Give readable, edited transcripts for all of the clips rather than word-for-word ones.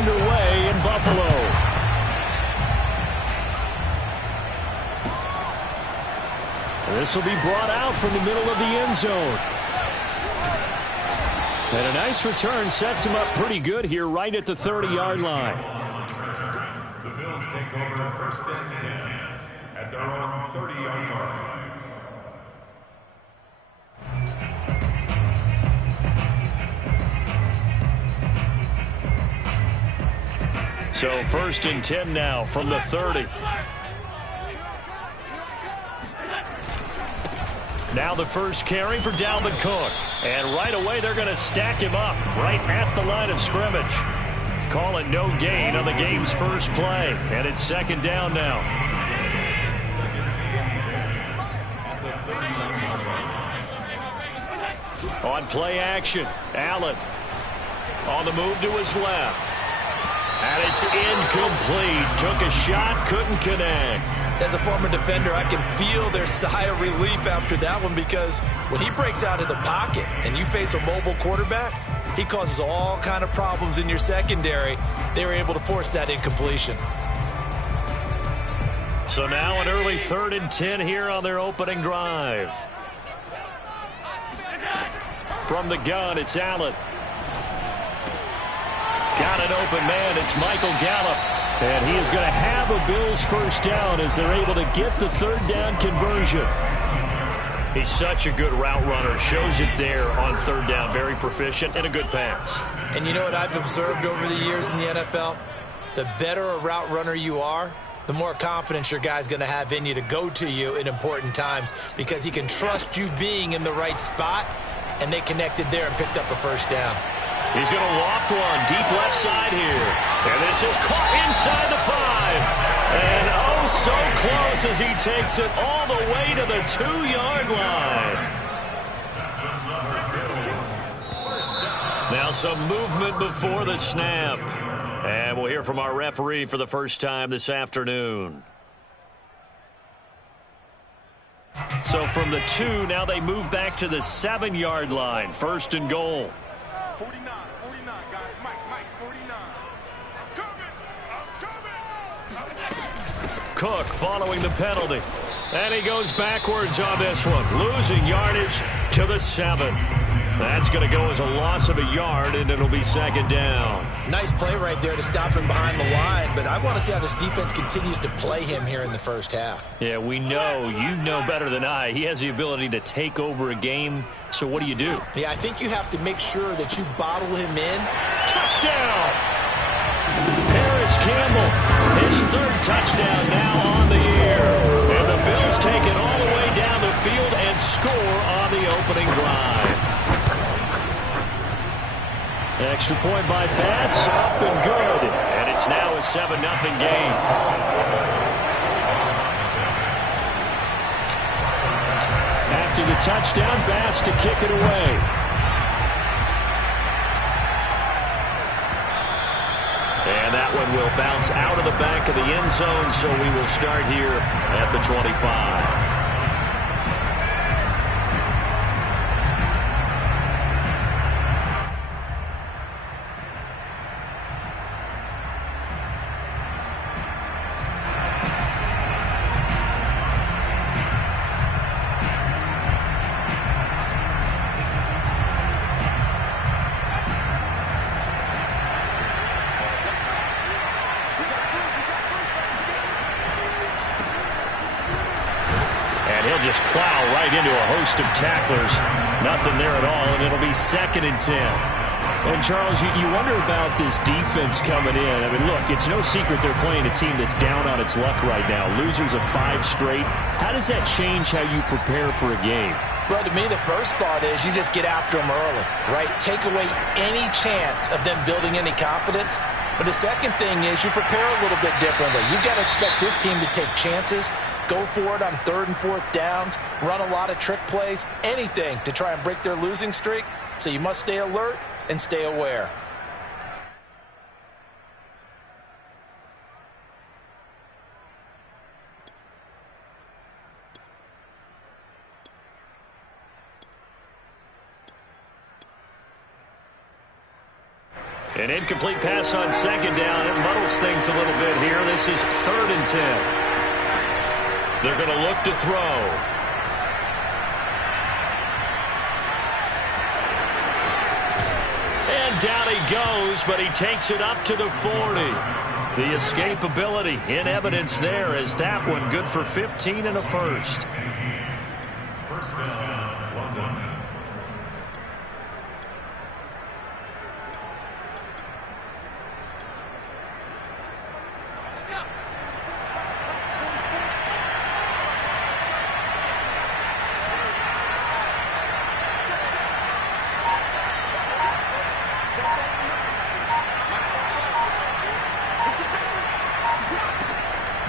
underway in Buffalo. This will be brought out from the middle of the end zone. And a nice return sets him up pretty good here right at the 30-yard line. The Bills take over first and 10 at their own 30-yard line. So first and 10 now from the 30. Now the first carry for Dalvin Cook. And right away they're going to stack him up right at the line of scrimmage. Call it no gain on the game's first play. And it's second down now. On play action, Allen on the move to his left. And it's incomplete. Took a shot, couldn't connect. As a former defender, I can feel their sigh of relief after that one, because when he breaks out of the pocket and you face a mobile quarterback, he causes all kind of problems in your secondary. They were able to force that incompletion. So now an early 3rd and 10 here on their opening drive. From the gun, it's Allen. Got an open man. It's Michael Gallup. And he is going to have a Bills first down as they're able to get the 3rd down conversion. He's such a good route runner. Shows it there on 3rd down. Very proficient and a good pass. And you know what I've observed over the years in the NFL? The better a route runner you are, the more confidence your guy's going to have in you to go to you in important times, because he can trust you being in the right spot, and they connected there and picked up a first down. He's going to loft one deep left side here. And this is caught inside the 5. And oh, so close as he takes it all the way to the 2-yard line. Now some movement before the snap. And we'll hear from our referee for the first time this afternoon. So from the 2, now they move back to the 7-yard line. 1st and goal. 49, guys. Mike, 49. Coming. Cook following the penalty. And he goes backwards on this one. Losing yardage to the 7. That's going to go as a loss of a yard, and it'll be 2nd down. Nice play right there to stop him behind the line, but I want to see how this defense continues to play him here in the first half. Yeah, we know. You know better than I. He has the ability to take over a game, so what do you do? Yeah, I think you have to make sure that you bottle him in. Touchdown! Paris Campbell, his 3rd touchdown now on the year. And the Bills take it all the way down the field and score on the opening drive. Extra point by Bass, up and good. And it's now a 7-0 game. After the touchdown, Bass to kick it away. And that one will bounce out of the back of the end zone, so we will start here at the 25. Just plow right into a host of tacklers. Nothing there at all, and it'll be 2nd and 10. And, Charles, you wonder about this defense coming in. I mean, look, it's no secret they're playing a team that's down on its luck right now. Losers of 5 straight. How does that change how you prepare for a game? Well, to me, the first thought is you just get after them early, right? Take away any chance of them building any confidence. But the second thing is you prepare a little bit differently. You've got to expect this team to take chances, go for it on 3rd and 4th downs, run a lot of trick plays, anything to try and break their losing streak. So you must stay alert and stay aware. An incomplete pass on second down. It muddles things a little bit here. This is 3rd and 10. They're going to look to throw. And down he goes, but he takes it up to the 40. The escapability in evidence there as that one good for 15 and a first. First down, London.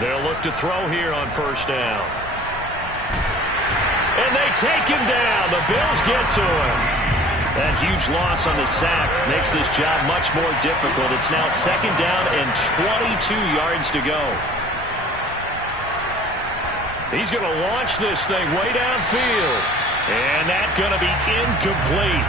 They'll look to throw here on first down. And they take him down. The Bills get to him. That huge loss on the sack makes this job much more difficult. It's now 2nd down and 22 yards to go. He's going to launch this thing way downfield. And that's going to be incomplete.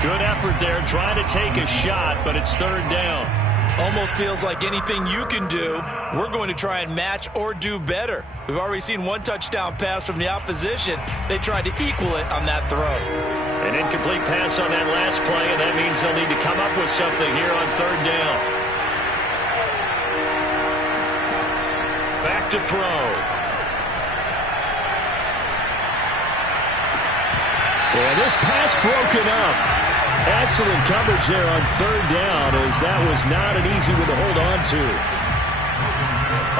Good effort there trying to take a shot, but it's 3rd down. Almost feels like anything you can do, we're going to try and match or do better. We've already seen one touchdown pass from the opposition. They tried to equal it on that throw. An incomplete pass on that last play, and that means they'll need to come up with something here on 3rd down. Back to throw. And this pass broken up. Excellent coverage there on 3rd down, as that was not an easy one to hold on to.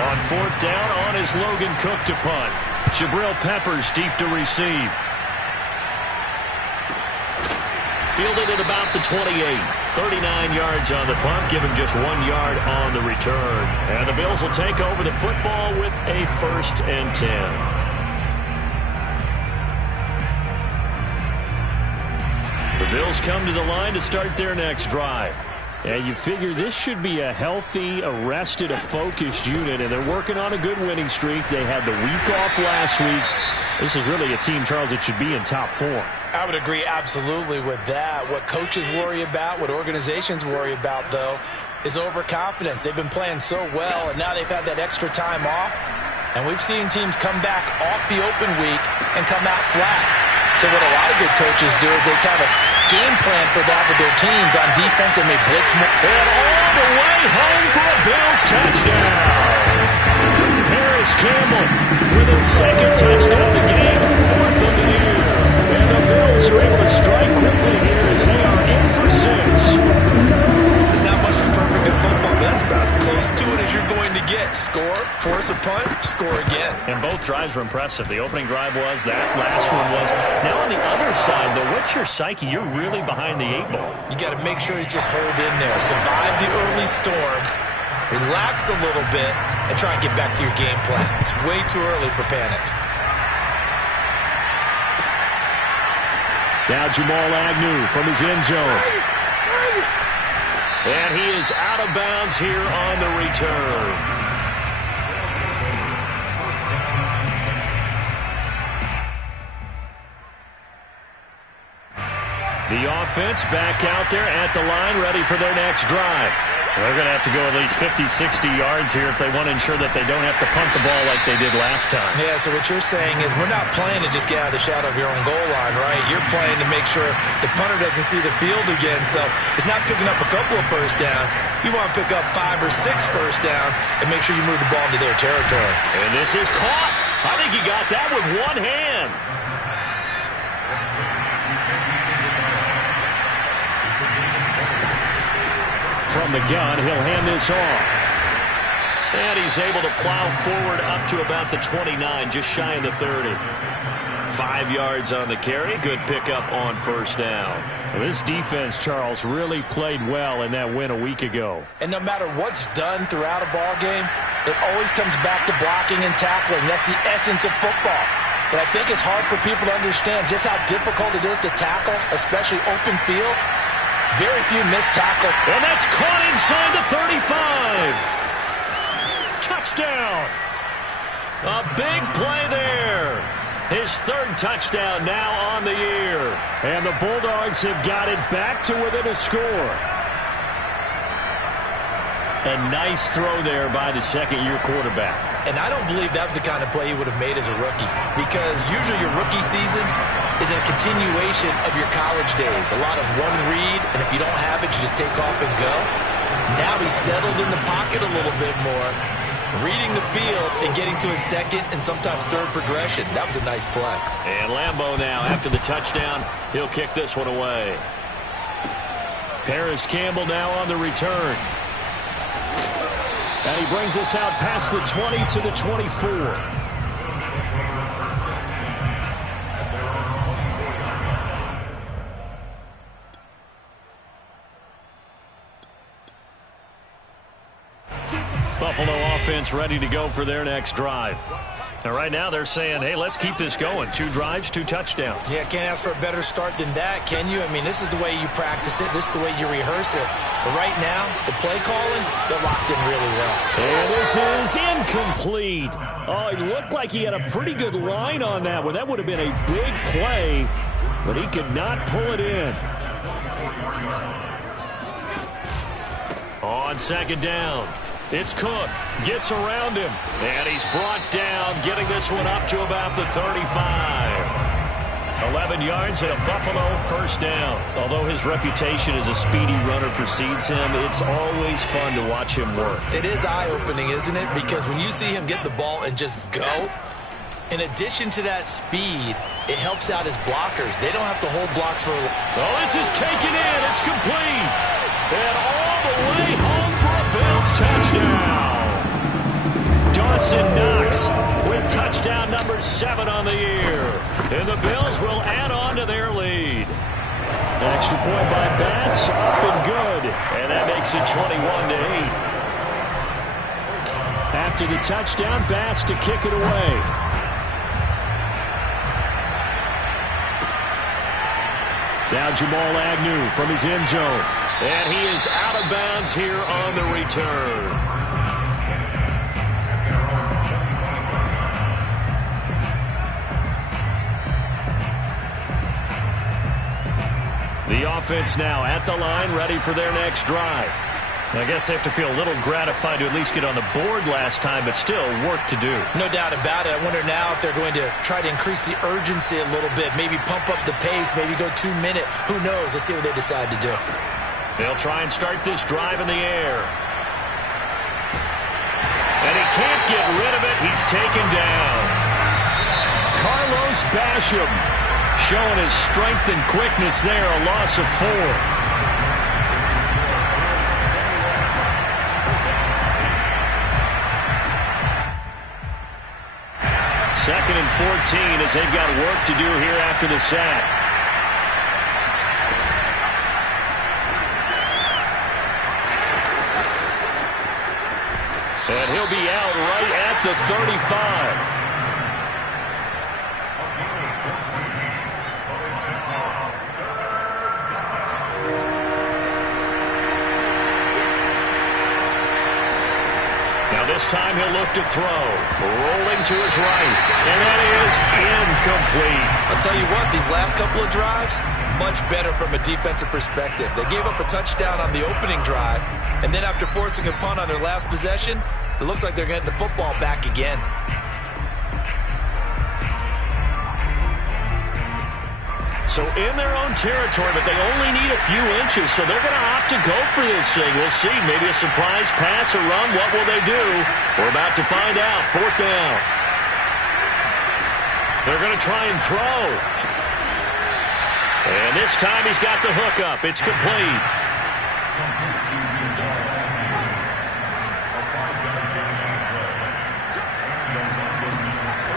On 4th down, on is Logan Cook to punt. Jabril Peppers deep to receive. Fielded at about the 28. 39 yards on the punt, give him just 1 yard on the return. And the Bills will take over the football with a 1st and 10. The Bills come to the line to start their next drive. And you figure this should be a healthy, arrested, a focused unit, and they're working on a good winning streak. They had the week off last week. This is really a team, Charles, that should be in top form. I would agree absolutely with that. What coaches worry about, what organizations worry about, though, is overconfidence. They've been playing so well, and now they've had that extra time off. And we've seen teams come back off the open week and come out flat. So what a lot of good coaches do is they kind of game plan for that with their teams on defense, and they blitz more. And all the way home for a Bills touchdown. Paris Campbell with his 2nd touchdown of the game, 4th of the year. And the Bills are able to strike quickly here as they are in for 6. There's not much that's perfect in football, but that's about as close to it as you're going to get. Score, force a punt, score again. And both drives were impressive. The opening drive was, that last one was. Now on the other side, though, what's your psyche? You're really behind the 8 ball. You got to make sure you just hold in there. Survive the early storm, relax a little bit, and try and get back to your game plan. It's way too early for panic. Now Jamal Agnew from his end zone. And he is out of bounds here on the return. The offense back out there at the line, ready for their next drive. They're going to have to go at least 50, 60 yards here if they want to ensure that they don't have to punt the ball like they did last time. Yeah, so what you're saying is we're not playing to just get out of the shadow of your own goal line, right? You're playing to make sure the punter doesn't see the field again. So it's not picking up a couple of first downs. You want to pick up 5 or 6 first downs and make sure you move the ball into their territory. And this is caught. I think he got that with one hand. From the gun, he'll hand this off. And he's able to plow forward up to about the 29, just shy of the 30. 5 yards on the carry. Good pickup on first down. Well, this defense, Charles, really played well in that win a week ago. And no matter what's done throughout a ball game, it always comes back to blocking and tackling. That's the essence of football. But I think it's hard for people to understand just how difficult it is to tackle, especially open field. Very few missed tackle. And that's caught inside the 35. Touchdown. A big play there. His 3rd touchdown now on the year. And the Bulldogs have got it back to within a score. A nice throw there by the second-year quarterback. And I don't believe that was the kind of play he would have made as a rookie, because usually your rookie season is a continuation of your college days. A lot of one read, and if you don't have it, you just take off and go. Now he's settled in the pocket a little bit more, reading the field and getting to his second and sometimes third progression. That was a nice play. And Lambeau now, after the touchdown, he'll kick this one away. Paris Campbell now on the return. And he brings us out past the 20 to the 24. Buffalo offense ready to go for their next drive. And right now they're saying, hey, let's keep this going. 2 drives, 2 touchdowns. Yeah, can't ask for a better start than that, can you? I mean, this is the way you practice it. This is the way you rehearse it. But right now, the play calling, they're locked in really well. And this is incomplete. Oh, it looked like he had a pretty good line on that one. That would have been a big play, but he could not pull it in. On second down, it's Cook. Gets around him, and he's brought down, getting this one up to about the 35. 11 yards and a Buffalo first down. Although his reputation as a speedy runner precedes him, it's always fun to watch him work. It is eye-opening, isn't it? Because when you see him get the ball and just go, in addition to that speed, it helps out his blockers. They don't have to hold blocks for a while. Oh, this is taken in. It's complete. And all the way home for a Bills touchdown. Dawson Knox with touchdown number 7 on the year. And the Bills will add on to their lead. An extra point by Bass, up and good. And that makes it 21-8. After the touchdown, Bass to kick it away. Now Jamal Agnew from his end zone. And he is out of bounds here on the return. The offense now at the line, ready for their next drive. I guess they have to feel a little gratified to at least get on the board last time, but still work to do. No doubt about it. I wonder now if they're going to try to increase the urgency a little bit, maybe pump up the pace, maybe go 2-minute. Who knows? Let's see what they decide to do. They'll try and start this drive in the air. And he can't get rid of it. He's taken down. Carlos Basham showing his strength and quickness there, a loss of 4. Second and 14 as they've got work to do here after the sack. And he'll be out right at the 35. This time he'll look to throw. Rolling to his right. And that is incomplete. I'll tell you what, these last couple of drives, much better from a defensive perspective. They gave up a touchdown on the opening drive, and then after forcing a punt on their last possession, it looks like they're going to get the football back again. So in their own territory, but they only need a few inches, so they're going to opt to go for this thing. We'll see. Maybe a surprise pass or run. What will they do? We're about to find out. 4th down. They're going to try and throw. And this time he's got the hook up. It's complete.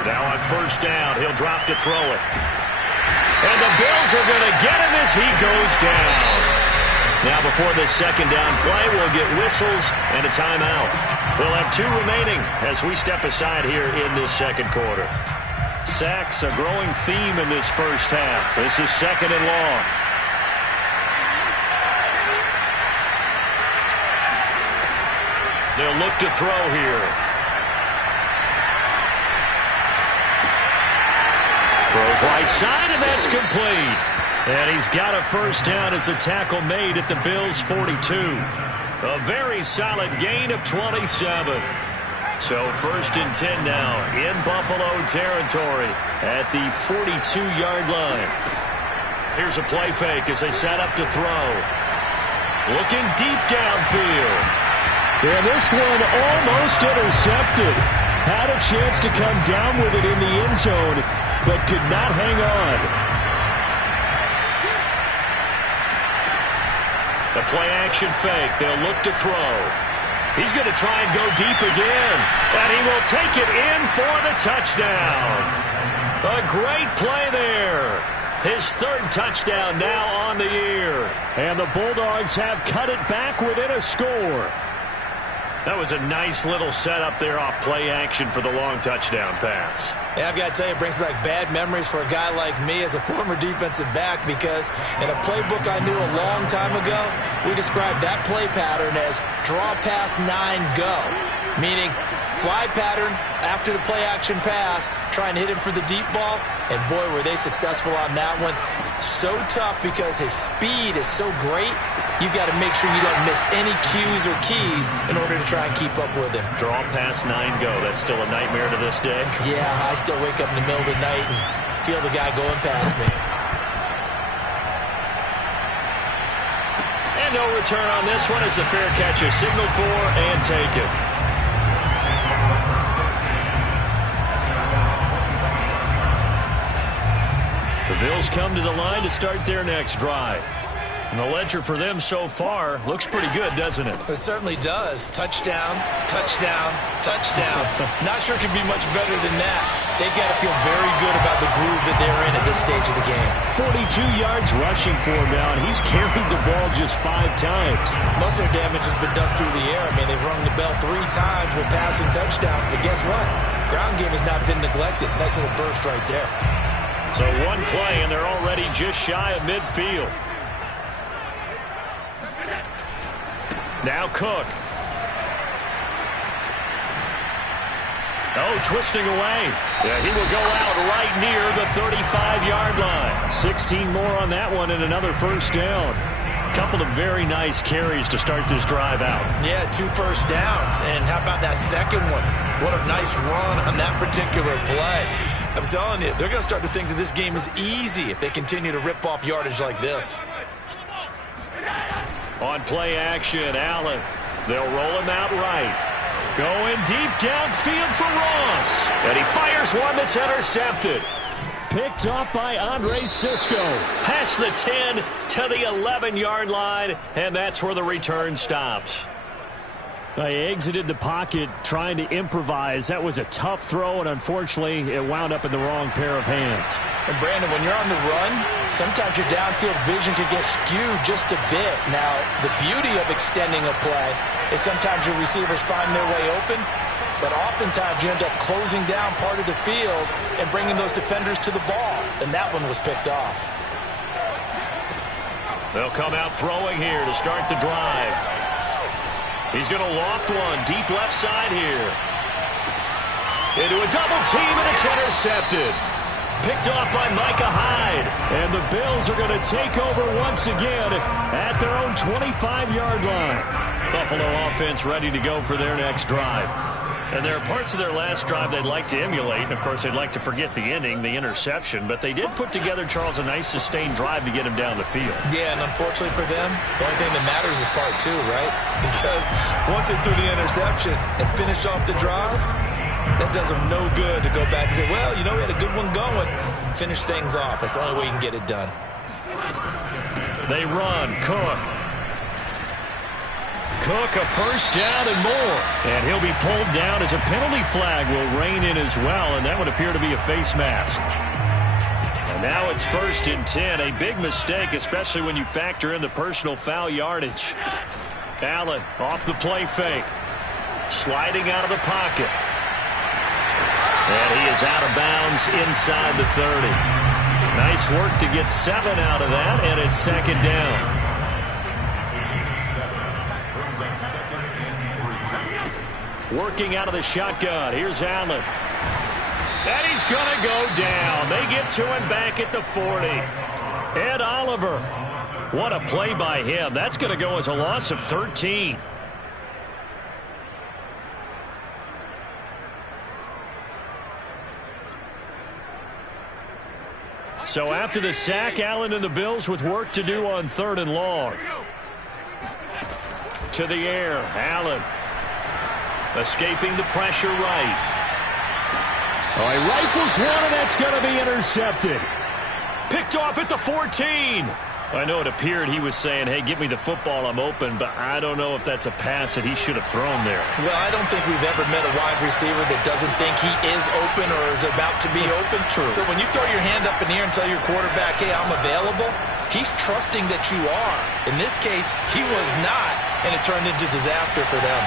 Now on 1st down, he'll drop to throw it. And the Bills are going to get him as he goes down. Now before this 2nd down play, we'll get whistles and a timeout. We'll have 2 remaining as we step aside here in this 2nd quarter. Sacks, a growing theme in this first half. This is 2nd and long. They'll look to throw here. Throws right side, and that's complete. And he's got a 1st down as a tackle made at the Bills' 42. A very solid gain of 27. So 1st and 10 now in Buffalo territory at the 42-yard line. Here's a play fake as they set up to throw. Looking deep downfield. And this one almost intercepted. Had a chance to come down with it in the end zone, but could not hang on. The play-action fake. They'll look to throw. He's going to try and go deep again. And he will take it in for the touchdown. A great play there. His 3rd touchdown now on the year. And the Bulldogs have cut it back within a score. That was a nice little setup there off play action for the long touchdown pass. Yeah, I've got to tell you, it brings back bad memories for a guy like me as a former defensive back, because in a playbook I knew a long time ago, we described that play pattern as draw pass 9 go, meaning fly pattern after the play action pass, try and hit him for the deep ball, and boy, were they successful on that one. So tough because his speed is so great, you've got to make sure you don't miss any cues or keys in order to try and keep up with him. Draw pass 9 go. That's still a nightmare to this day. Yeah, I still wake up in the middle of the night and feel the guy going past me. And no return on this one as the fair catch is signaled for and taken. The Bills come to the line to start their next drive. And the ledger for them so far looks pretty good, doesn't it? It certainly does. Touchdown, touchdown, touchdown. Not sure it could be much better than that. They've got to feel very good about the groove that they're in at this stage of the game. 42 yards rushing for him now, and he's carried the ball just 5 times. Most of their damage has been done through the air. I mean, they've rung the bell 3 times with passing touchdowns, but guess what? Ground game has not been neglected. Nice little burst right there. So one play, and they're already just shy of midfield. Now Cook. Oh, twisting away. Yeah, he will go out right near the 35-yard line. 16 more on that one and another first down. Couple of very nice carries to start this drive out. Yeah, 2 first downs. And how about that second one? What a nice run on that particular play. I'm telling you, they're going to start to think that this game is easy if they continue to rip off yardage like this. On play action, Allen. They'll roll him out right. Going deep downfield for Ross. And he fires one that's intercepted. Picked off by Andre Cisco. Past the 10 to the 11-yard line, and that's where the return stops. They exited the pocket trying to improvise. That was a tough throw, and unfortunately, it wound up in the wrong pair of hands. And Brandon, when you're on the run, sometimes your downfield vision can get skewed just a bit. Now, the beauty of extending a play is sometimes your receivers find their way open, but oftentimes you end up closing down part of the field and bringing those defenders to the ball, and that one was picked off. They'll come out throwing here to start the drive. He's going to loft one deep left side here. Into a double team, and it's intercepted. Picked off by Micah Hyde. And the Bills are going to take over once again at their own 25-yard line. Buffalo offense ready to go for their next drive. And there are parts of their last drive they'd like to emulate. And, of course, they'd like to forget the ending, the interception. But they did put together, Charles, a nice sustained drive to get him down the field. Yeah, and unfortunately for them, the only thing that matters is part 2, right? Because once they threw the interception and finished off the drive, that does them no good to go back and say, well, you know, we had a good one going. Finish things off. That's the only way you can get it done. They run. Cook. Cook, a first down and more. And he'll be pulled down as a penalty flag will rein in as well, and that would appear to be a face mask. And now it's 1st and 10. A big mistake, especially when you factor in the personal foul yardage. Allen off the play fake. Sliding out of the pocket. And he is out of bounds inside the 30. Nice work to get 7 out of that, and it's 2nd down. Working out of the shotgun. Here's Allen. And he's going to go down. They get to him back at the 40. Ed Oliver What a play by him. That's going to go as a loss of 13. So after the sack, Allen and the Bills with work to do on 3rd and long. To the air, Allen. Escaping the pressure right. Oh, he rifles one, and that's going to be intercepted. Picked off at the 14. I know it appeared he was saying, hey, give me the football, I'm open, but I don't know if that's a pass that he should have thrown there. Well, I don't think we've ever met a wide receiver that doesn't think he is open or is about to be open. True. So when you throw your hand up in the air and tell your quarterback, hey, I'm available, he's trusting that you are. In this case, he was not, and it turned into disaster for them.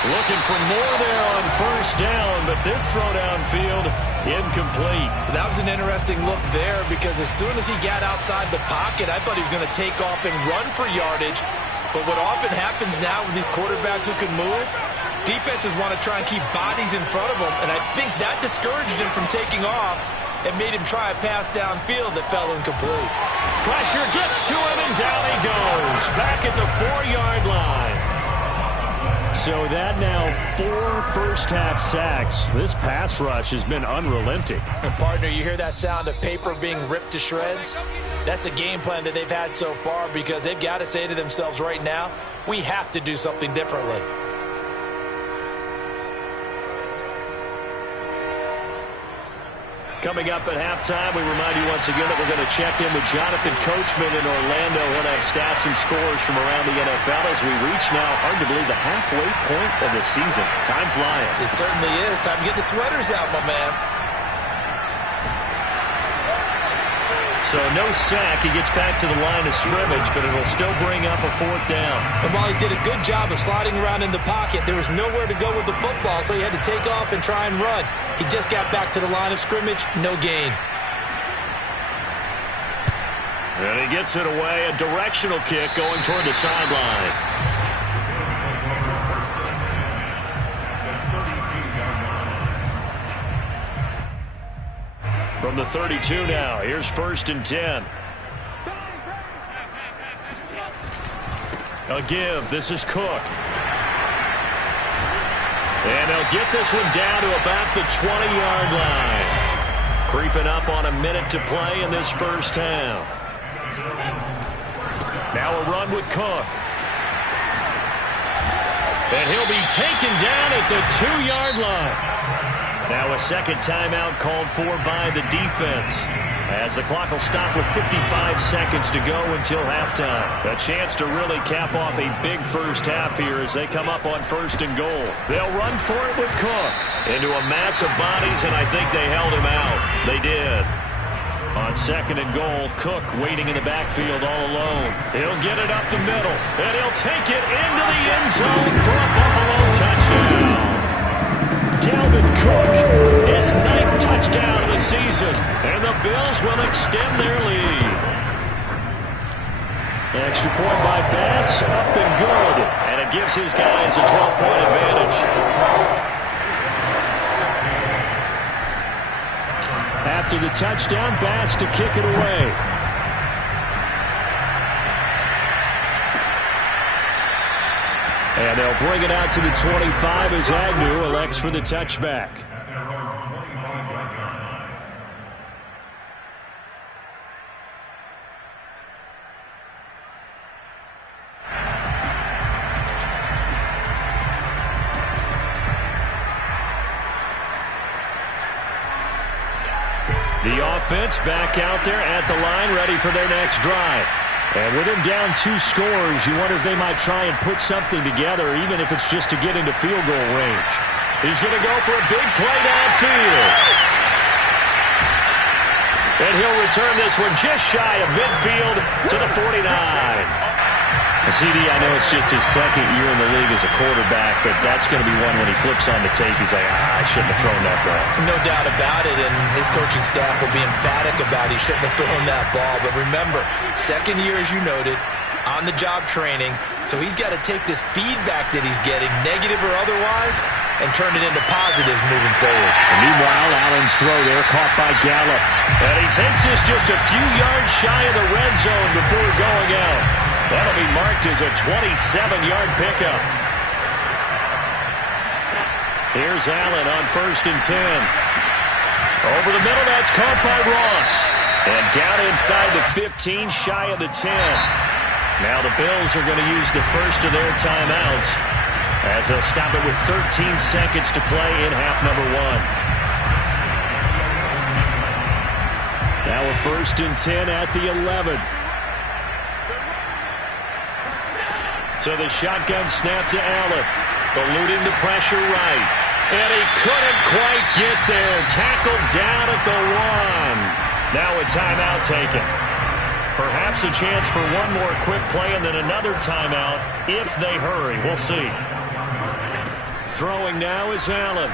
Looking for more there on 1st down, but this throw downfield, incomplete. That was an interesting look there because as soon as he got outside the pocket, I thought he was going to take off and run for yardage. But what often happens now with these quarterbacks who can move, defenses want to try and keep bodies in front of them, and I think that discouraged him from taking off and made him try a pass downfield that fell incomplete. Pressure gets to him, and down he goes. Back at the 4-yard line. So that now 4 first-half sacks. This pass rush has been unrelenting. And partner, you hear that sound of paper being ripped to shreds? That's the game plan that they've had so far because they've got to say to themselves right now, we have to do something differently. Coming up at halftime, we remind you once again that we're going to check in with Jonathan Coachman in Orlando. He'll have stats and scores from around the NFL as we reach now, hard to believe, the halfway point of the season. Time flying. It certainly is. Time to get the sweaters out, my man. So no sack. He gets back to the line of scrimmage, but it'll still bring up a 4th down. And while he did a good job of sliding around in the pocket, there was nowhere to go with the football, so he had to take off and try and run. He just got back to the line of scrimmage, no gain. And he gets it away, a directional kick going toward the sideline. From the 32 now, here's 1st and 10. A give, this is Cook. And they'll get this one down to about the 20-yard line. Creeping up on a minute to play in this first half. Now a run with Cook. And he'll be taken down at the 2-yard line. Now a second timeout called for by the defense. As the clock will stop with 55 seconds to go until halftime. A chance to really cap off a big first half here as they come up on 1st and goal. They'll run for it with Cook. Into a mass of bodies, and I think they held him out. They did. On 2nd and goal, Cook waiting in the backfield all alone. He'll get it up the middle, and he'll take it into the end zone for a Buffalo touchdown. Dalvin Cook, his 9th touchdown of the season, and the Bills will extend their lead. Extra point by Bass, up and good, and it gives his guys a 12-point advantage. After the touchdown, Bass to kick it away. And they'll bring it out to the 25 as Agnew elects for the touchback. The offense back out there at the line, ready for their next drive. And with him down 2 scores, you wonder if they might try and put something together, even if it's just to get into field goal range. He's going to go for a big play downfield. And he'll return this one just shy of midfield to the 49. CD, I know it's just his 2nd year in the league as a quarterback, but that's going to be one when he flips on the tape, he's like, I shouldn't have thrown that ball. No doubt about it, and his coaching staff will be emphatic about he shouldn't have thrown that ball. But remember, 2nd year, as you noted, on-the-job training. So he's got to take this feedback that he's getting, negative or otherwise, and turn it into positives moving forward. And meanwhile, Allen's throw there caught by Gallup. And he takes this just a few yards shy of the red zone before going out. That'll be marked as a 27-yard pickup. Here's Allen on 1st and 10. Over the middle, that's caught by Ross. And down inside the 15, shy of the 10. Now the Bills are going to use the first of their timeouts as they'll stop it with 13 seconds to play in half number 1. Now a 1st and 10 at the 11. So the shotgun snap to Allen. Eluding the pressure right. And he couldn't quite get there. Tackled down at the 1. Now a timeout taken. Perhaps a chance for one more quick play and then another timeout if they hurry. We'll see. Throwing now is Allen.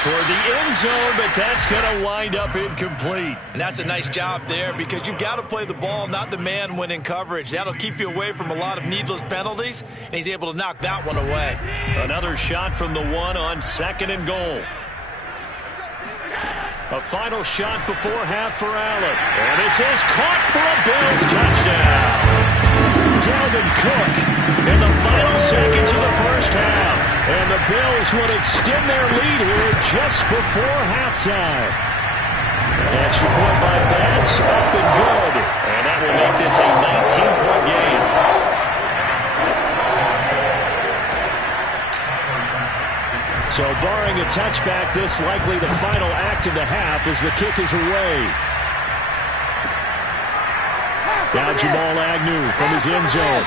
Toward the end zone, but that's going to wind up incomplete. And that's a nice job there because you've got to play the ball, not the man when in coverage. That'll keep you away from a lot of needless penalties, and he's able to knock that one away. Another shot from the 1 on 2nd and goal. A final shot before half for Allen. And this is caught for a Bills touchdown. Dalvin Cook in the final seconds of the first half. And the Bills would extend their lead here just before halftime. Extra point by Bass, up and good. And that will make this a 19-point game. So barring a touchback, this likely the final act of the half as the kick is away. Now Jamal Agnew from his end zone.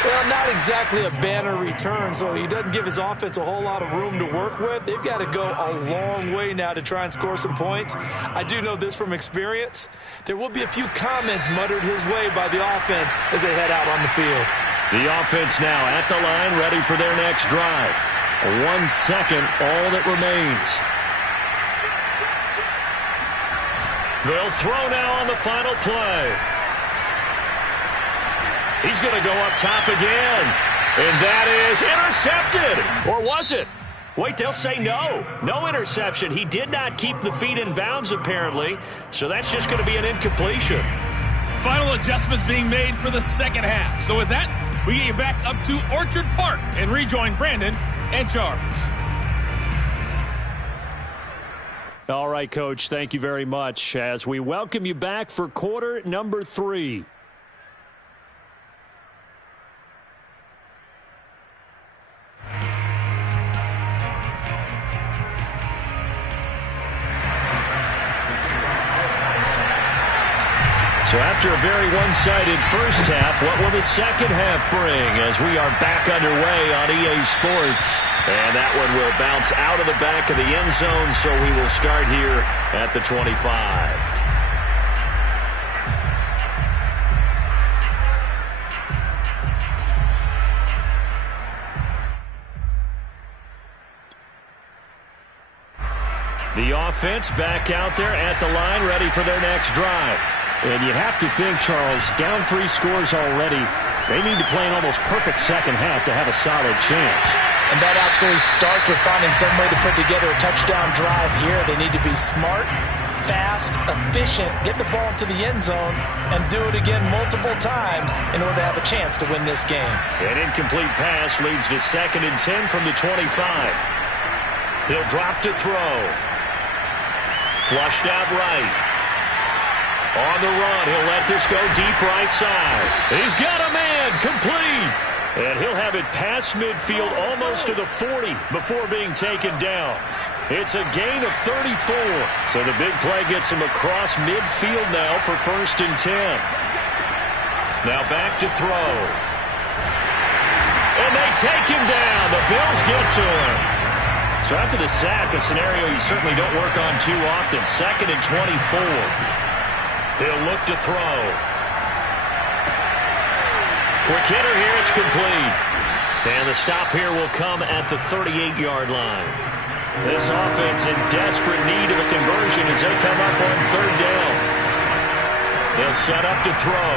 Well, not exactly a banner return, so he doesn't give his offense a whole lot of room to work with. They've got to go a long way now to try and score some points. I do know this from experience. There will be a few comments muttered his way by the offense as they head out on the field. The offense now at the line, ready for their next drive. 1 second, all that remains. They'll throw now on the final play. He's going to go up top again. And that is intercepted. Or was it? Wait, they'll say no. No interception. He did not keep the feet in bounds, apparently. So that's just going to be an incompletion. Final adjustments being made for the second half. So with that, we get you back up to Orchard Park and rejoin Brandon and Charles. All right, Coach, thank you very much as we welcome you back for quarter number 3. So after a very one-sided first half, what will the second half bring as we are back underway on EA Sports? And that one will bounce out of the back of the end zone, so we will start here at the 25. The offense back out there at the line, ready for their next drive. And you have to think, Charles, down 3 scores already. They need to play an almost perfect second half to have a solid chance. And that absolutely starts with finding some way to put together a touchdown drive here. They need to be smart, fast, efficient, get the ball to the end zone, and do it again multiple times in order to have a chance to win this game. An incomplete pass leads to 2nd and 10 from the 25. He'll drop to throw. Flushed out right. On the run, he'll let this go deep right side. He's got a man, complete. And he'll have it past midfield almost to the 40 before being taken down. It's a gain of 34. So the big play gets him across midfield now for 1st and 10. Now back to throw. And they take him down. The Bills get to him. So after the sack, a scenario you certainly don't work on too often. 2nd and 24. He'll look to throw. Quick hitter here, it's complete. And the stop here will come at the 38-yard line. This offense in desperate need of a conversion as they come up on 3rd down. They'll set up to throw.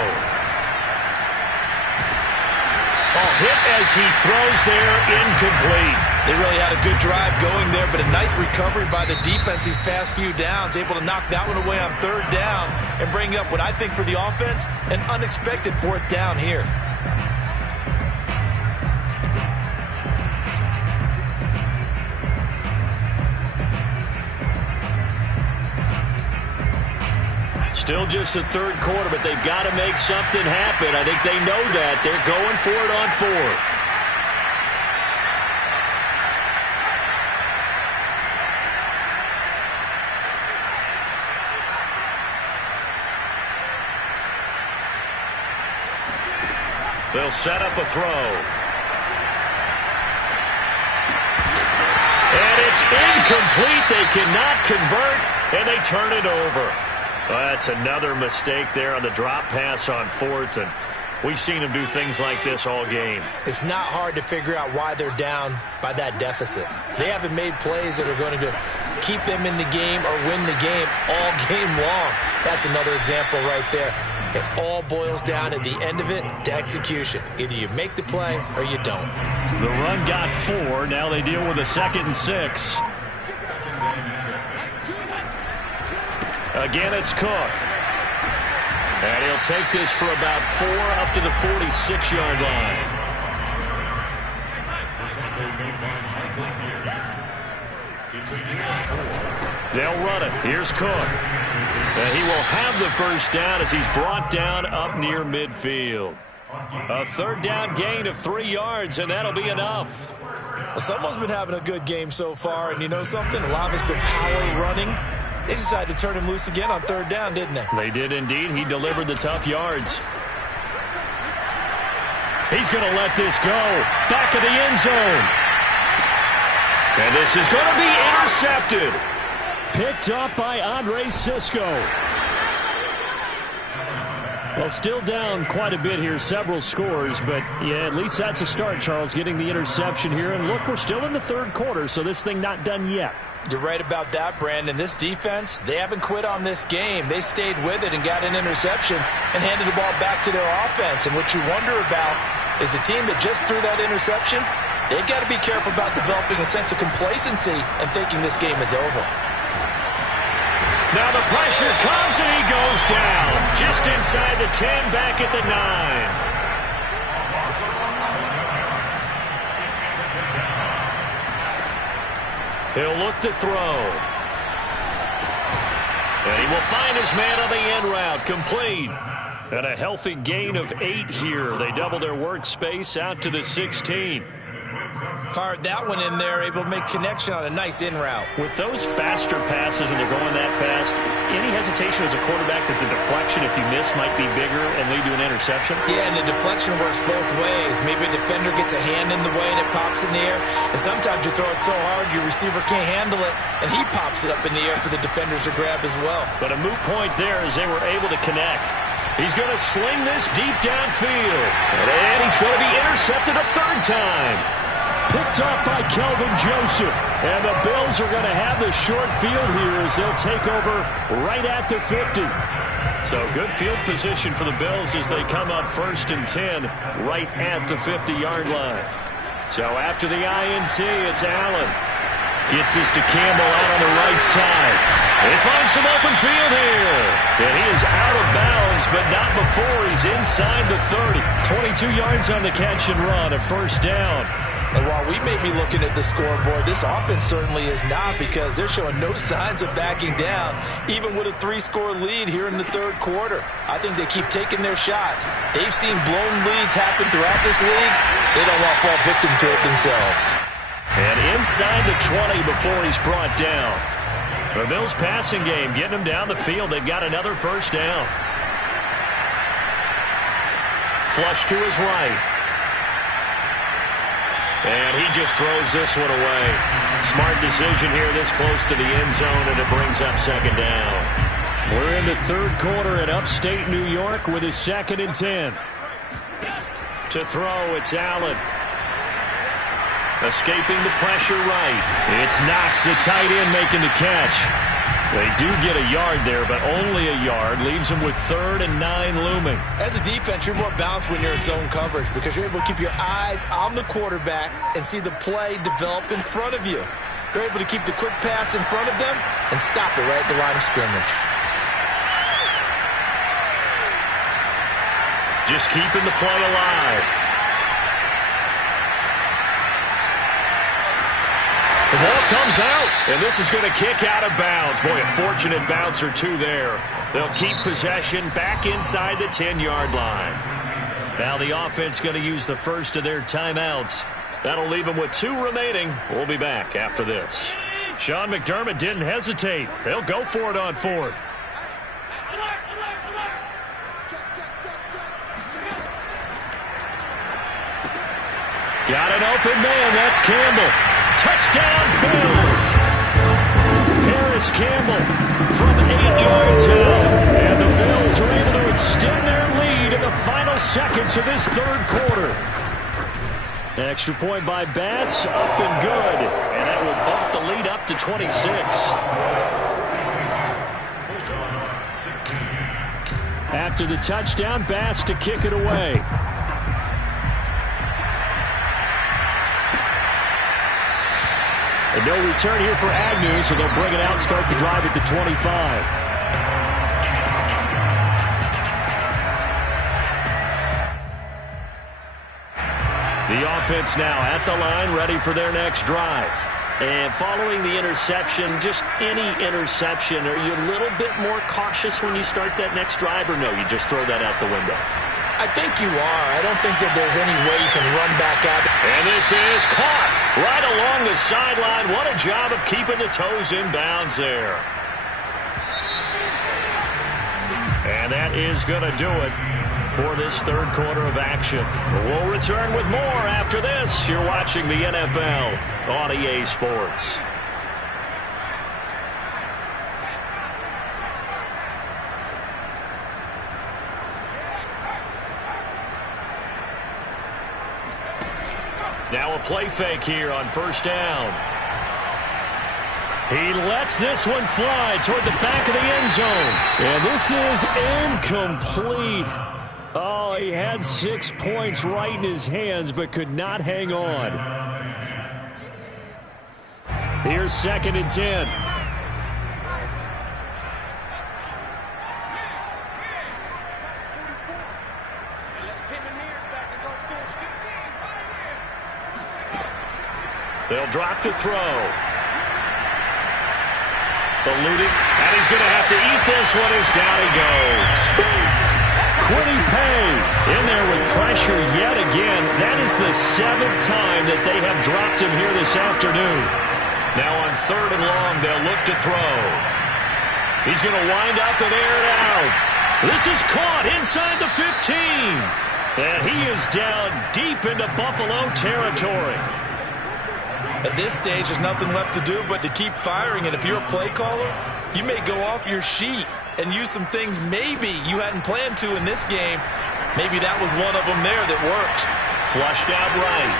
Oh, hit as he throws there, incomplete. They really had a good drive going there, but a nice recovery by the defense these past few downs, able to knock that one away on third down and bring up what I think for the offense, an unexpected fourth down here. Still just the third quarter, but they've got to make something happen. I think they know that. They're going for it on fourth. They'll set up a throw. And it's incomplete. They cannot convert, and they turn it over. Well, that's another mistake there on the drop pass on fourth, and we've seen them do things like this all game. It's not hard to figure out why they're down by that deficit. They haven't made plays that are going to keep them in the game or win the game all game long. That's another example right there. It all boils down at the end of it to execution. Either you make the play or you don't. The run got 4. Now they deal with a 2nd and 6. Again, it's Cook. And he'll take this for about 4 up to the 46-yard line. They'll run it. Here's Cook. And he will have the first down as he's brought down up near midfield. A third down gain of 3 yards, and that'll be enough. Well, someone's been having a good game so far, and you know something? A lot of it's been power running. They decided to turn him loose again on third down, didn't they? They did indeed. He delivered the tough yards. He's going to let this go. Back of the end zone. And this is going to be intercepted. Picked up by Andre Cisco. Well, still down quite a bit here, several scores, but yeah, at least that's a start, Charles, getting the interception here. And look, we're still in the third quarter, so this thing not done yet. You're right about that, Brandon. This defense, they haven't quit on this game. They stayed with it and got an interception and handed the ball back to their offense. And what you wonder about is the team that just threw that interception, they've got to be careful about developing a sense of complacency and thinking this game is over. Now the pressure comes and he goes down. Just inside the 10, back at the 9. He'll look to throw. And he will find his man on the end route. Complete. And a healthy gain of 8 here. They double their workspace out to the 16. Fired that one in there, able to make connection on a nice in route. With those faster passes and they're going that fast, any hesitation as a quarterback that the deflection, if you miss, might be bigger and lead to an interception? Yeah, and the deflection works both ways. Maybe a defender gets a hand in the way and it pops in the air. And sometimes you throw it so hard your receiver can't handle it, and he pops it up in the air for the defenders to grab as well. But a moot point there as they were able to connect. He's going to sling this deep downfield. And he's going to be intercepted a third time. Picked up by Kelvin Joseph. And the Bills are going to have the short field here as they'll take over right at the 50. So good field position for the Bills as they come up 1st and 10 right at the 50-yard line. So after the INT, it's Allen. Gets this to Campbell out on the right side. They find some open field here. And he is out of bounds, but not before he's inside the 30. 22 yards on the catch and run, a first down. And while we may be looking at the scoreboard, this offense certainly is not, because they're showing no signs of backing down, even with a 3-score lead here in the third quarter. I think they keep taking their shots. They've seen blown leads happen throughout this league. They don't want to fall victim to it themselves. And inside the 20 before he's brought down. The Bills passing game, getting him down the field. They've got another first down. Flush to his right. And he just throws this one away. Smart decision here this close to the end zone, and it brings up second down. We're in the third quarter in upstate New York with a 2nd and 10. To throw, it's Allen. Escaping the pressure right. It's Knox, the tight end, making the catch. They do get a yard there, but only a yard. Leaves them with 3rd and 9 looming. As a defense, you're more balanced when you're in zone coverage because you're able to keep your eyes on the quarterback and see the play develop in front of you. You're able to keep the quick pass in front of them and stop it right at the line of scrimmage. Just keeping the play alive. The ball comes out, and this is going to kick out of bounds. Boy, a fortunate bounce or two there. They'll keep possession back inside the 10-yard line. Now the offense going to use the first of their timeouts. That'll leave them with 2 remaining. We'll be back after this. Sean McDermott didn't hesitate. They'll go for it on 4th. Got an open man. That's Campbell. Touchdown, Bills. Paris Campbell from 8 yards out. And the Bills are able to extend their lead in the final seconds of this 3rd quarter. Extra point by Bass, up and good. And that will bump the lead up to 26. After the touchdown, Bass to kick it away. And no return here for Agnew, so they'll bring it out, start the drive at the 25. The offense now at the line, ready for their next drive. And following the interception, just any interception, are you a little bit more cautious when you start that next drive, or no, you just throw that out the window? I think you are. I don't think that there's any way you can run back out. And this is caught right along the sideline. What a job of keeping the toes in bounds there. And that is going to do it for this 3rd quarter of action. We'll return with more after this. You're watching the NFL on EA Sports. Now a play fake here on 1st down. He lets this one fly toward the back of the end zone. And this is incomplete. Oh, he had 6 points right in his hands, but could not hang on. Here's 2nd and 10. They'll drop to throw. Eluding, and he's going to have to eat this one as down he goes. Kwity Paye in there with pressure yet again. That is the 7th time that they have dropped him here this afternoon. Now on 3rd and long, they'll look to throw. He's going to wind up and air it out. This is caught inside the 15. And he is down deep into Buffalo territory. At this stage, there's nothing left to do but to keep firing. And if you're a play caller, you may go off your sheet and use some things maybe you hadn't planned to in this game. Maybe that was one of them there that worked. Flushed out right.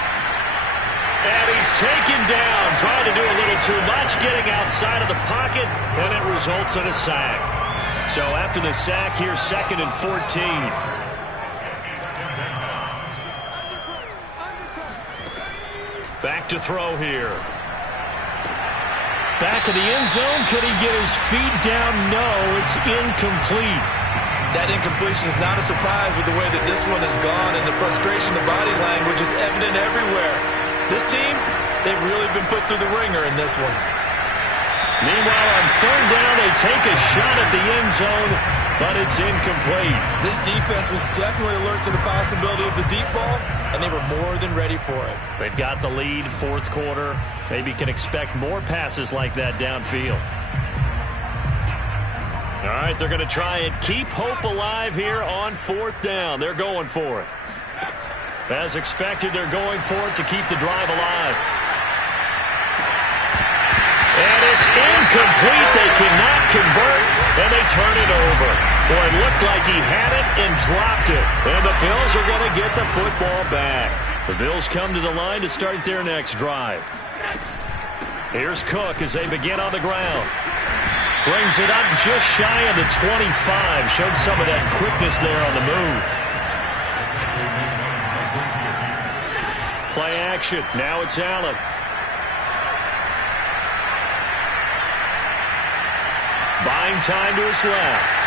And he's taken down, trying to do a little too much, getting outside of the pocket, and it results in a sack. So after the sack, here's 2nd and 14. Back to throw here. Back of the end zone. Could he get his feet down? No, it's incomplete. That incompletion is not a surprise with the way that this one has gone, and the frustration, the body language is evident everywhere. This team, they've really been put through the ringer in this one. Meanwhile, on 3rd down, they take a shot at the end zone, but it's incomplete. This defense was definitely alert to the possibility of the deep ball, and they were more than ready for it. They've got the lead, 4th quarter. Maybe can expect more passes like that downfield. All right, they're going to try and keep hope alive here on 4th down. They're going for it. As expected, they're going for it to keep the drive alive. And it's incomplete. They cannot convert, and they turn it over. Boy, it looked like he had it and dropped it. And the Bills are going to get the football back. The Bills come to the line to start their next drive. Here's Cook as they begin on the ground. Brings it up just shy of the 25. Showed some of that quickness there on the move. Play action. Now it's Allen. Buying time to his left.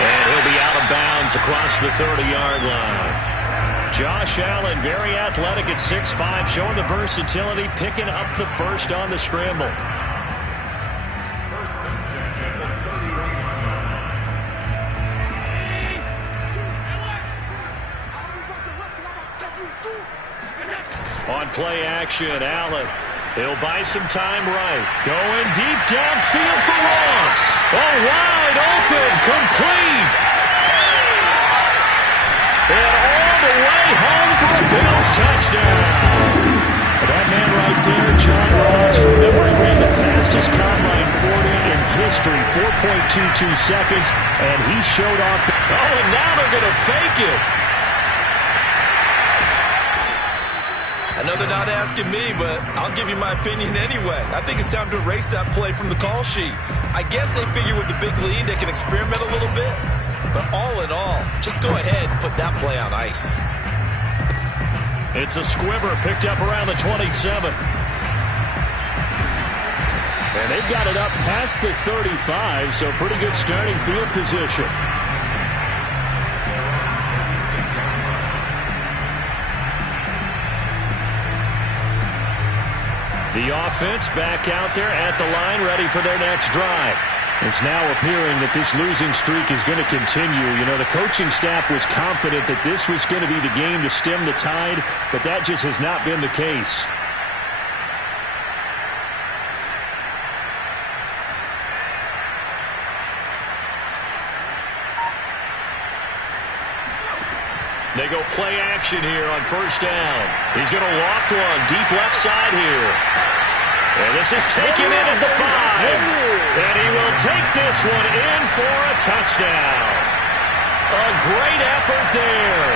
And he'll be out of bounds across the 30-yard line. Josh Allen, very athletic at 6'5", showing the versatility, picking up the first on the scramble. On play action, Allen. He'll buy some time right. Going deep downfield for Ross. Oh, wide open, complete. And all the way home for a Bills touchdown. That man right there, John Ross, remember he ran the fastest combine 40 in history, 4.22 seconds, and he showed off. Oh, and now they're going to fake it. I know they're not asking me, but I'll give you my opinion anyway. I think it's time to erase that play from the call sheet. I guess they figure with the big lead they can experiment a little bit. But all in all, just go ahead and put that play on ice. It's a squibber picked up around the 27. And they've got it up past the 35, so pretty good starting field position. The offense back out there at the line, ready for their next drive. It's now appearing that this losing streak is going to continue. You know, the coaching staff was confident that this was going to be the game to stem the tide, but that just has not been the case. They go play action here on first down. He's going to loft one deep left side here. And this is taken in at the 5. And he will take this one in for a touchdown. A great effort there.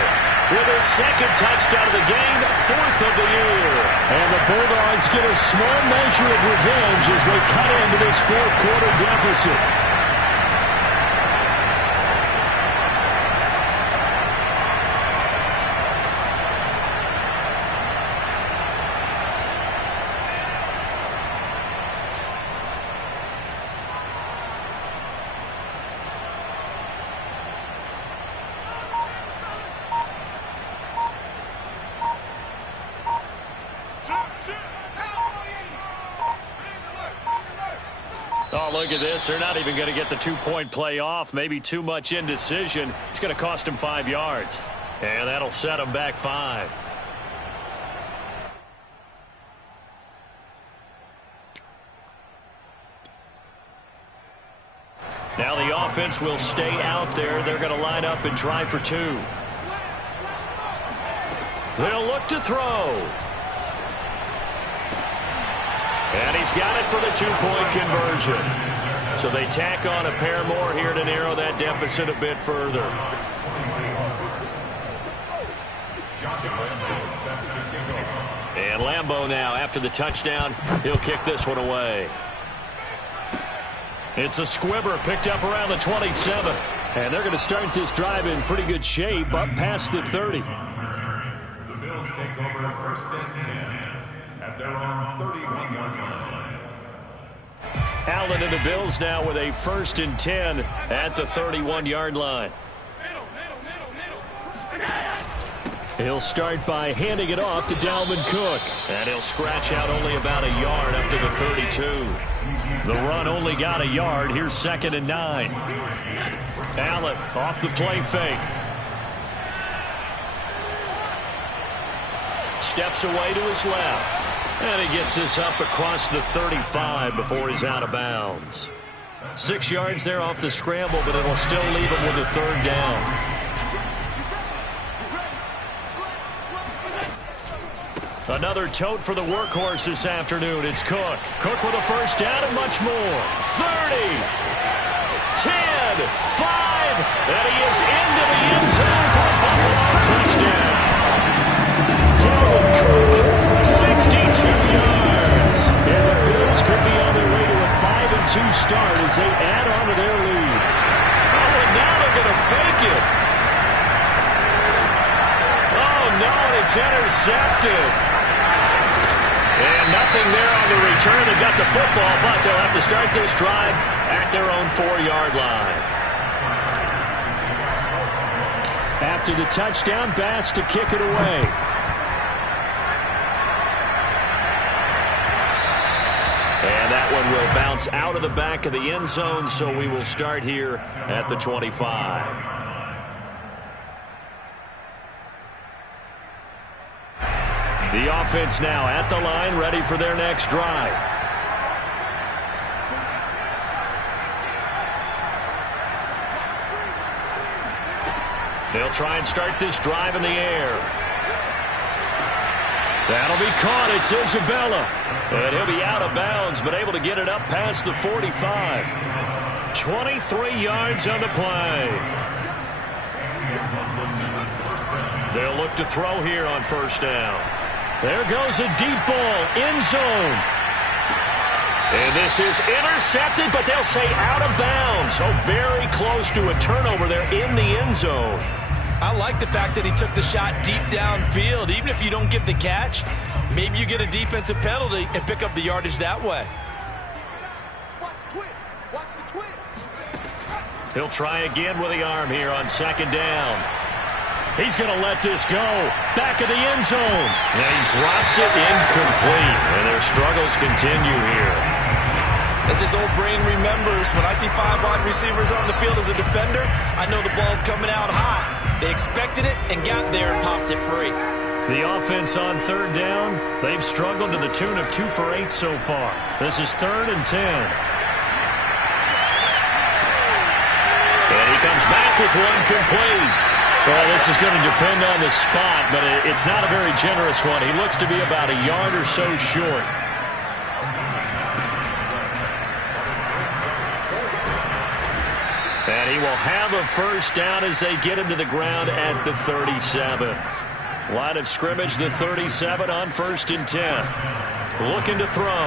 With his second touchdown of the game, 4th of the year. And the Bulldogs get a small measure of revenge as they cut into this fourth quarter deficit. Oh, look at this. They're not even going to get the two-point play off. Maybe too much indecision. It's going to cost them 5 yards. And that'll set them back 5. Now the offense will stay out there. They're going to line up and try for 2. They'll look to throw. And he's got it for the 2-point conversion. So they tack on a pair more here to narrow that deficit a bit further. And Lambeau now, after the touchdown, he'll kick this one away. It's a squibber picked up around the 27. And they're going to start this drive in pretty good shape up past the 30. The Bills take over first and 10. At their own 31-yard line. Allen and the Bills now with a 1st and 10 at the 31-yard line. He'll start by handing it off to Dalvin Cook. And he'll scratch out only about a yard up to the 32. The run only got a yard. Here's 2nd and 9. Allen off the play fake. Steps away to his left. And he gets this up across the 35 before he's out of bounds. 6 yards there off the scramble, but it'll still leave him with a 3rd down. Another tote for the workhorse this afternoon. It's Cook. Cook with a 1st down and much more. 30, 10, 5, and he is into the end zone for a Buffalo touchdown. Dalvin Cook, 62 yards. And the Bills could be on their way to a 5-2 Nothing there on the return. They've got the football, but they'll have to start this drive at their own 4-yard line. After the touchdown, Bass to kick it away. And that one will bounce out of the back of the end zone, so we will start here at the 25. The offense now at the line, ready for their next drive. They'll try and start this drive in the air. That'll be caught. It's Isabella. And he'll be out of bounds, but able to get it up past the 45. 23 yards on the play. They'll look to throw here on first down. There goes a deep ball, end zone. And this is intercepted, but they'll say out of bounds. So very close to a turnover there in the end zone. I like the fact that he took the shot deep downfield. Even if you don't get the catch, maybe you get a defensive penalty and pick up the yardage that way. Watch the twist. Watch the twist. He'll try again with the arm here on second down. He's going to let this go. Back of the end zone. And he drops it incomplete. And their struggles continue here. As his old brain remembers, when I see 5 wide receivers on the field as a defender, I know the ball's coming out high. They expected it and got there and popped it free. The offense on third down, they've struggled to the tune of 2 for 8 so far. This is 3rd and 10. And he comes back with one complete. Well, this is going to depend on the spot, but it's not a very generous one. He looks to be about a yard or so short. And he will have a first down as they get him to the ground at the 37. Line of scrimmage, the 37 on 1st and 10. Looking to throw.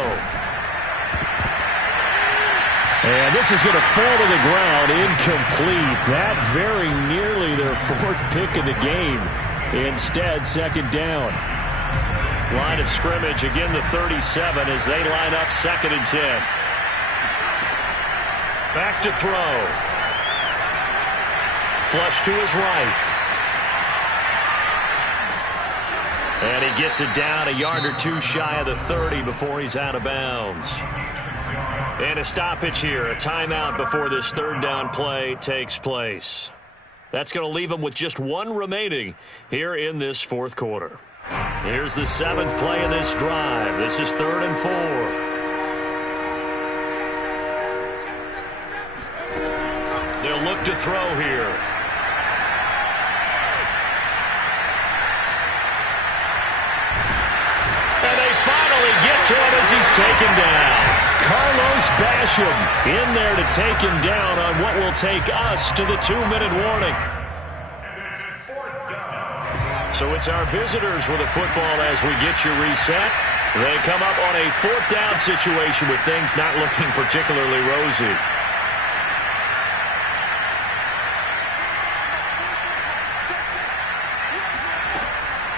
And this is going to fall to the ground, incomplete. That very nearly their 4th pick of the game. Instead, 2nd down. Line of scrimmage, again the 37 as they line up 2nd and 10. Back to throw. Flush to his right. And he gets it down a yard or 2 shy of the 30 before he's out of bounds. And a stoppage here, a timeout before this 3rd down play takes place. That's going to leave him with just 1 remaining here in this 4th quarter. Here's the 7th play of this drive. This is 3rd and 4. They'll look to throw here. And they finally get to him as he's taken down. Carlos Basham in there to take him down on what will take us to the 2-minute warning. So it's our visitors with a football as we get you reset. They come up on a 4th down situation with things not looking particularly rosy.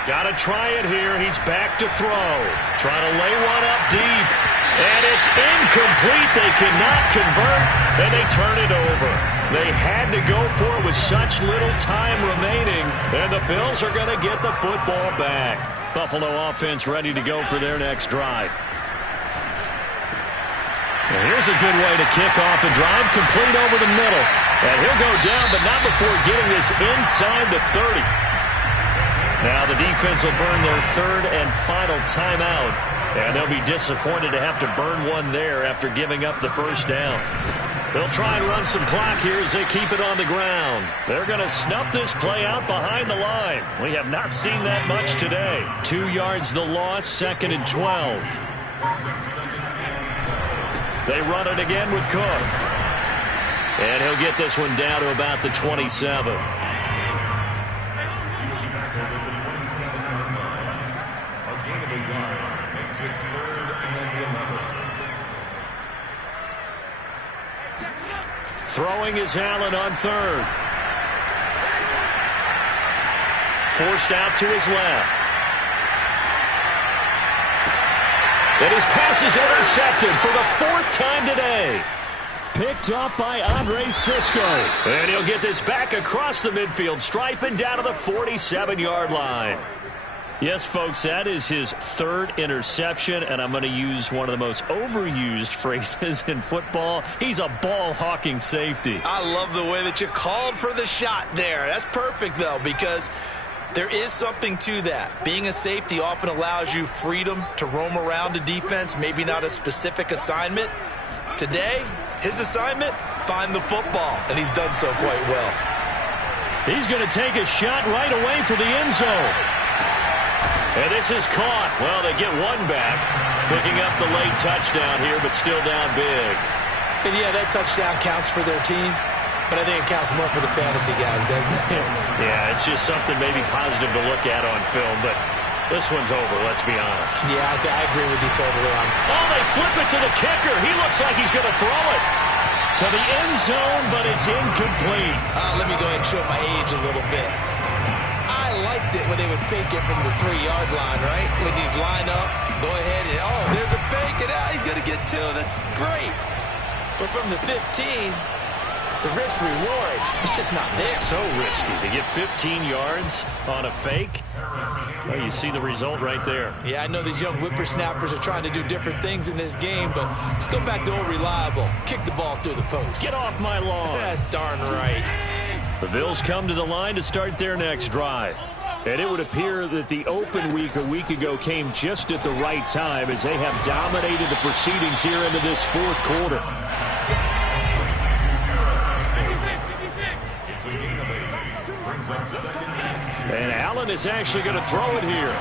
Got to try it here. He's back to throw. Trying to lay one up deep. And it's incomplete. They cannot convert, and they turn it over. They had to go for it with such little time remaining, and the Bills are going to get the football back. Buffalo offense ready to go for their next drive. And here's a good way to kick off a drive, complete over the middle. And he'll go down, but not before getting this inside the 30. Now the defense will burn their 3rd and final timeout. And they'll be disappointed to have to burn one there after giving up the first down. They'll try and run some clock here as they keep it on the ground. They're going to snuff this play out behind the line. We have not seen that much today. 2 yards the loss, 2nd and 12. They run it again with Cook. And he'll get this one down to about the 27. Throwing is Allen on 3rd. Forced out to his left. And his pass is intercepted for the 4th time today. Picked up by Andre Cisco. And he'll get this back across the midfield stripe and down to the 47-yard line. Yes, folks, that is his 3rd interception, and I'm going to use one of the most overused phrases in football. He's a ball-hawking safety. I love the way that you called for the shot there. That's perfect, though, because there is something to that. Being a safety often allows you freedom to roam around the defense, maybe not a specific assignment. Today, his assignment, find the football, and he's done so quite well. He's going to take a shot right away for the end zone. And this is caught. Well, they get one back, picking up the late touchdown here, but still down big. And, yeah, that touchdown counts for their team, but I think it counts more for the fantasy guys, doesn't it? Yeah, it's just something maybe positive to look at on film, but this one's over, let's be honest. Yeah, I agree with you totally on. Oh, they flip it to the kicker. He looks like he's going to throw it to the end zone, but it's incomplete. Let me go ahead and show my age a little bit. I liked it when they would fake it from the 3-yard line, right? When you'd line up, go ahead and, oh, there's a fake, and he's going to get 2. That's great. But from the 15, the risk-reward, it's just not there. It's so risky to get 15 yards on a fake. Well, you see the result right there. Yeah, I know these young whippersnappers are trying to do different things in this game, but let's go back to old reliable. Kick the ball through the post. Get off my lawn. That's darn right. The Bills come to the line to start their next drive. And it would appear that the open week a week ago came just at the right time as they have dominated the proceedings here into this 4th quarter. And Allen is actually going to throw it here.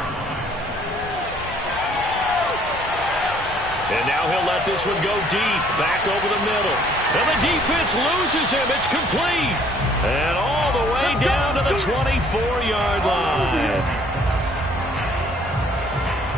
And now he'll let this one go deep, back over the middle. And the defense loses him. It's complete. And all the way down to the 24-yard line.